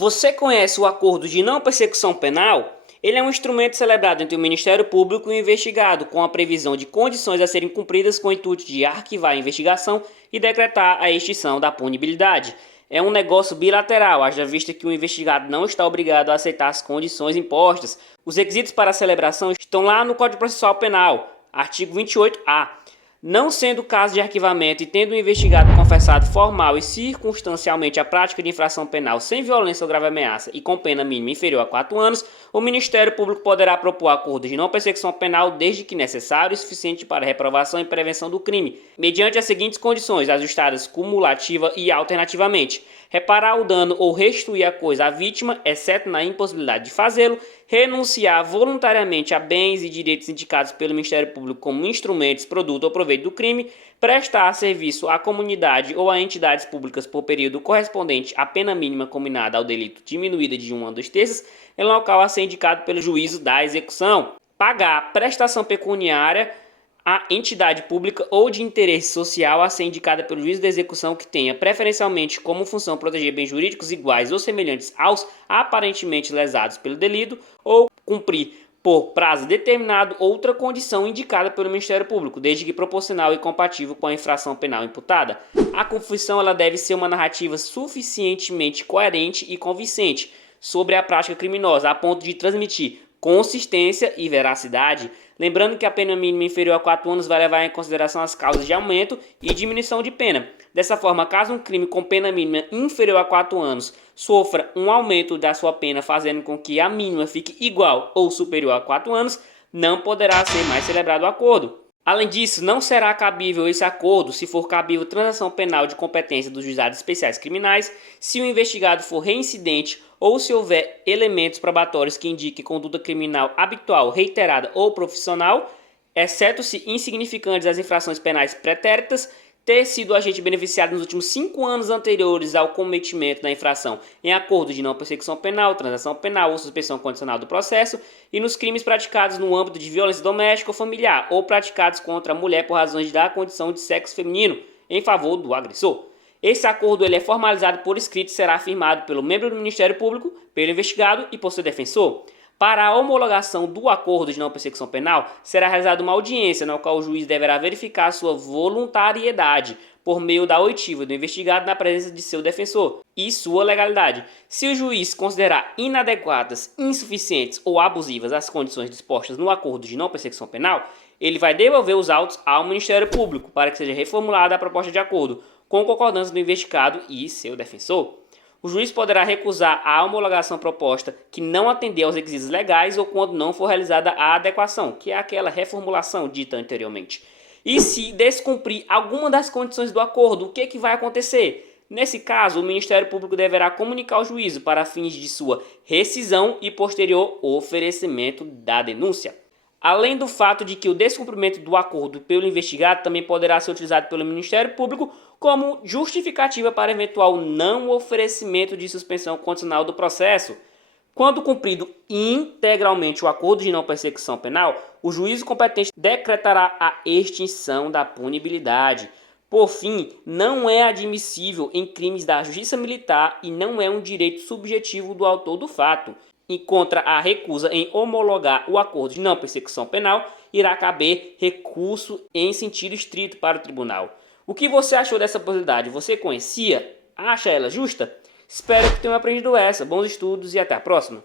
Você conhece o acordo de não persecução penal? Ele é um instrumento celebrado entre o Ministério Público e o investigado, com a previsão de condições a serem cumpridas com o intuito de arquivar a investigação e decretar a extinção da punibilidade. É um negócio bilateral, haja vista que o investigado não está obrigado a aceitar as condições impostas. Os requisitos para a celebração estão lá no Código Processual Penal, artigo 28-A. Não sendo caso de arquivamento e tendo o investigado confessado formal e circunstancialmente a prática de infração penal sem violência ou grave ameaça e com pena mínima inferior a 4 anos, o Ministério Público poderá propor acordo de não persecução penal desde que necessário e suficiente para reprovação e prevenção do crime, mediante as seguintes condições, ajustadas cumulativa e alternativamente: reparar o dano ou restituir a coisa à vítima, exceto na impossibilidade de fazê-lo, renunciar voluntariamente a bens e direitos indicados pelo Ministério Público como instrumentos, produto ou proveito do crime, prestar serviço à comunidade ou a entidades públicas por período correspondente à pena mínima combinada ao delito diminuída de 1 a 2/3, em local a ser indicado pelo juízo da execução, pagar prestação pecuniária a entidade pública ou de interesse social a ser indicada pelo juízo da execução que tenha preferencialmente como função proteger bens jurídicos iguais ou semelhantes aos aparentemente lesados pelo delito, ou cumprir por prazo determinado outra condição indicada pelo Ministério Público, desde que proporcional e compatível com a infração penal imputada. A confissão ela deve ser uma narrativa suficientemente coerente e convincente sobre a prática criminosa, a ponto de transmitir consistência e veracidade, lembrando que a pena mínima inferior a 4 anos vai levar em consideração as causas de aumento e diminuição de pena. Dessa forma, caso um crime com pena mínima inferior a 4 anos sofra um aumento da sua pena, fazendo com que a mínima fique igual ou superior a 4 anos, não poderá ser mais celebrado o acordo. Além disso, não será cabível esse acordo se for cabível transação penal de competência dos juizados especiais criminais, se o investigado for reincidente ou se houver elementos probatórios que indiquem conduta criminal habitual, reiterada ou profissional, exceto se insignificantes as infrações penais pretéritas, ter sido agente beneficiado nos últimos 5 anos anteriores ao cometimento da infração em acordo de não persecução penal, transação penal ou suspensão condicional do processo, e nos crimes praticados no âmbito de violência doméstica ou familiar ou praticados contra a mulher por razões da condição de sexo feminino em favor do agressor. Esse acordo ele é formalizado por escrito e será firmado pelo membro do Ministério Público, pelo investigado e por seu defensor. Para a homologação do acordo de não persecução penal, será realizada uma audiência na qual o juiz deverá verificar sua voluntariedade por meio da oitiva do investigado na presença de seu defensor e sua legalidade. Se o juiz considerar inadequadas, insuficientes ou abusivas as condições dispostas no acordo de não persecução penal, ele vai devolver os autos ao Ministério Público para que seja reformulada a proposta de acordo, com concordância do investigado e seu defensor. O juiz poderá recusar a homologação proposta que não atender aos requisitos legais ou quando não for realizada a adequação, que é aquela reformulação dita anteriormente. E se descumprir alguma das condições do acordo, o que vai acontecer? Nesse caso, o Ministério Público deverá comunicar ao juízo para fins de sua rescisão e posterior oferecimento da denúncia. Além do fato de que o descumprimento do acordo pelo investigado também poderá ser utilizado pelo Ministério Público como justificativa para eventual não oferecimento de suspensão condicional do processo. Quando cumprido integralmente o acordo de não persecução penal, o juízo competente decretará a extinção da punibilidade. Por fim, não é admissível em crimes da justiça militar e não é um direito subjetivo do autor do fato. E contra a recusa em homologar o acordo de não persecução penal, irá caber recurso em sentido estrito para o tribunal. O que você achou dessa possibilidade? Você conhecia? Acha ela justa? Espero que tenham aprendido essa. Bons estudos e até a próxima!